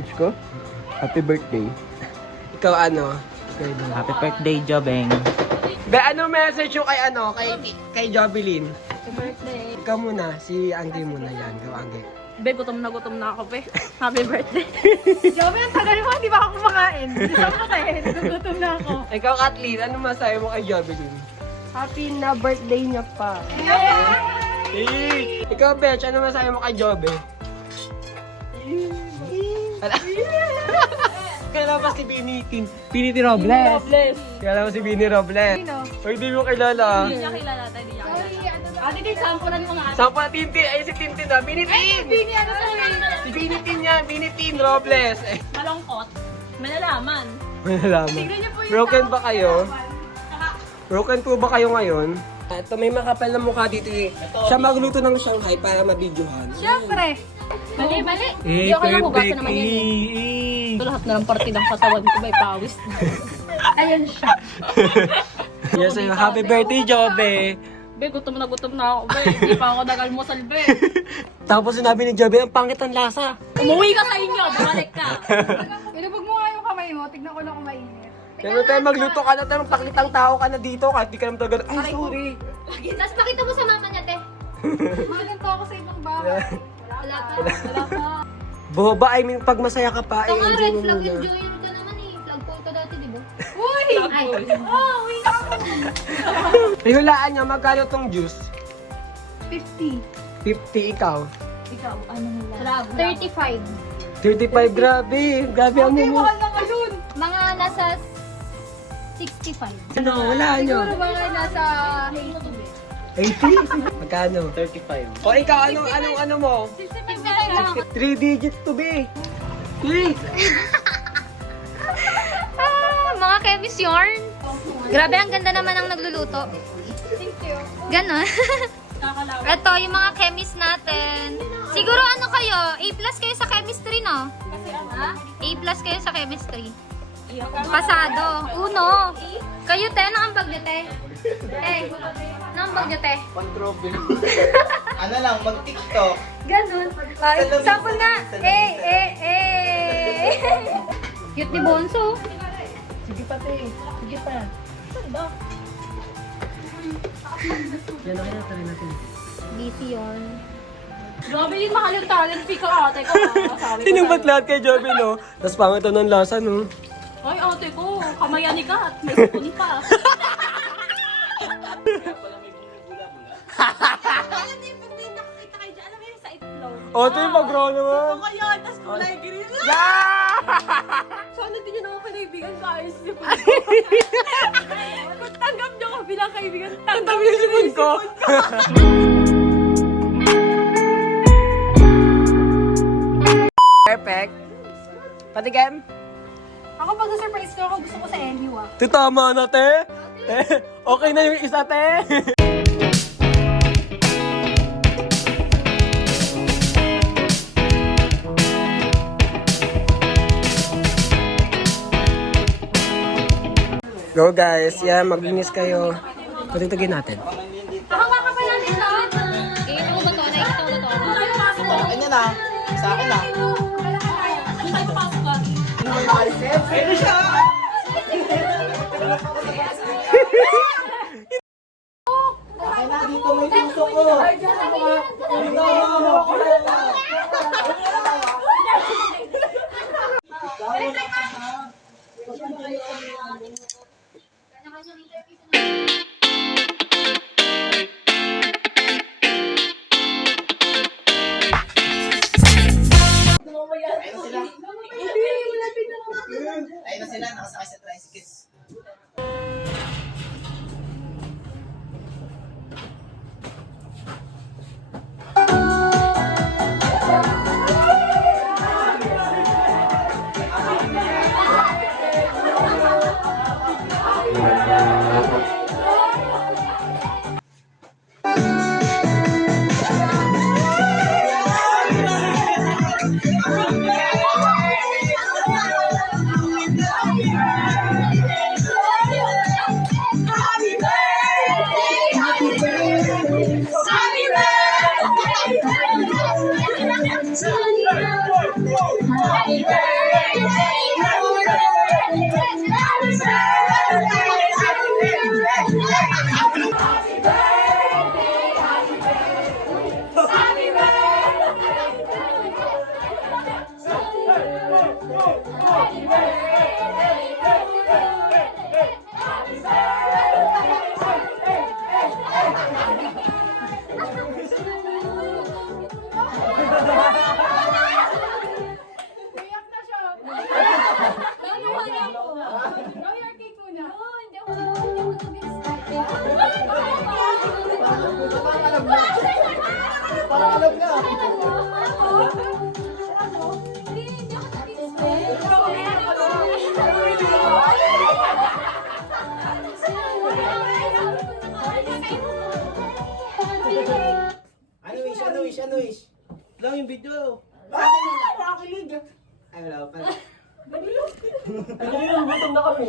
message ko? Happy birthday. Ikaw ano? Happy birthday, Jobeng. Be, ano message yung kay ano? Kay Jovelyn? Happy birthday. Ikaw muna. Si Angge muna yan. Ikaw, Angge. Be, gutom na ako, be. Happy birthday. Jobe, ang tagal mo, di ba ako kumakain? Di ba ako tayo? Nagugutom na ako. Ikaw, Kathleen. Ano masahe mo kay Jovelyn? Happy na birthday niya pa. Hey! Ikaw, Betch. Ano masahe mo kay Jobe? Kailan pa si Binitin? Binitin Robles. Kailan pa si Bini Robles. Sino? Ay, di mo kilala. Hindi niya kilala tayo, hindi niya kilala. Ate, di sampulan mo nga. Sapa Tintin. Ay, si Tintin na. Binitin! Bini, ano to Si Binitin niya. Binitin Robles. Eh, Malungkot. Malalaman. may nalaman. Tignan niyo po yung Broken ba kayo? Saka, Broken po ba kayo ngayon? Ito, may makapal na mukha dito eh. Siya magluto ng Shanghai para mabidyohan. syempre. Mali, mali. Eh, Hindi ako lang hugasan naman yan eh. Ito lahat na ng parte ng katawan ko, may pawis. Ayan siya. Yes, sa'yo. Happy birthday, Jobe! Be, gutom na ako, be. Hindi pa ako nag-almusal, be. Tapos sinabi ni Jobe, ang pangit ang lasa. Umuwi ka sa inyo, bumalik ka. Ilubog mo nga yung kamay mo, tignan ko lang kung mainit. Kaya tayo magluto ka na tayo, paklitang tao ka na dito kahit di ka naman talaga, ay sorry. Tapos pakita mo sa mama niya, te. Maganto ako sa ibang bahay. Wala pa. Wala pa. Boba, I mean, pag masaya ka pa, Ito nga, enjoy red mo flag muna. enjoyer ka naman eh. Flag po ito dati, di ba? Uy! Ay, Ay, hulaan niya, magkano tong juice? 50. 50, ikaw. Ikaw, ano mo lang? 35. 35, grabe. Grabe ang Okay, mumu. mahal na ngayon. Mga nasa 65. Ano, wala nyo. Siguro mga nasa 80? Magkano? 35. O ikaw, ano mo? 3 digits to be. 3. Mga chemist yarn. Grabe, ang ganda naman ang nagluluto. Thank you. Ganon. Ito, yung mga chemist natin. Siguro ano kayo? A+ kayo sa chemistry, no? A+ kayo sa chemistry. Pasado. Uno. Kayo, te, nakambag niyo, te. Nakambag niyo, te. Ano lang, mag-TikTok. Ganon. Ay, sample nga. Cute ni Bonso. Sige pa, te. Sige pa. Yan na kaya, try natin. Busy yun. Grabe yung mahal yung talent fee ka, ate ko. Sabi ko Sinimbat ano? lahat kay Jobe, no? Tapos pangit ng lasa, no? Ay, ate ko, kamayani ka at may spoon pa. O, ito yung mag-raw naman. Kaya, tas kulay green. Yeah! Sana din yun ako kaibigan ko. Ayos niyo po. Kung tanggap niyo ko bilang kaibigan, Ang tanggap dami yung sipon ko. Perfect. Patikim. Ako pag surprise ko, ako gusto ko sa LU ah. Ito tama na, te. Okay na yung isa, te. Go guys, yeah, maglinis kayo. Patutugin natin. Ako nga ka pala nito. Nakikita mo ba to? Nakikita mo ba to? Ano na? Sa akin na. Akin na, dito may suso ko. Ayun na sila, nakasakay sa tricycle. Happy birthday. wish? Lang yung video. Nakakilig. Ay, wala pa. Ano yun? Gutom na kami.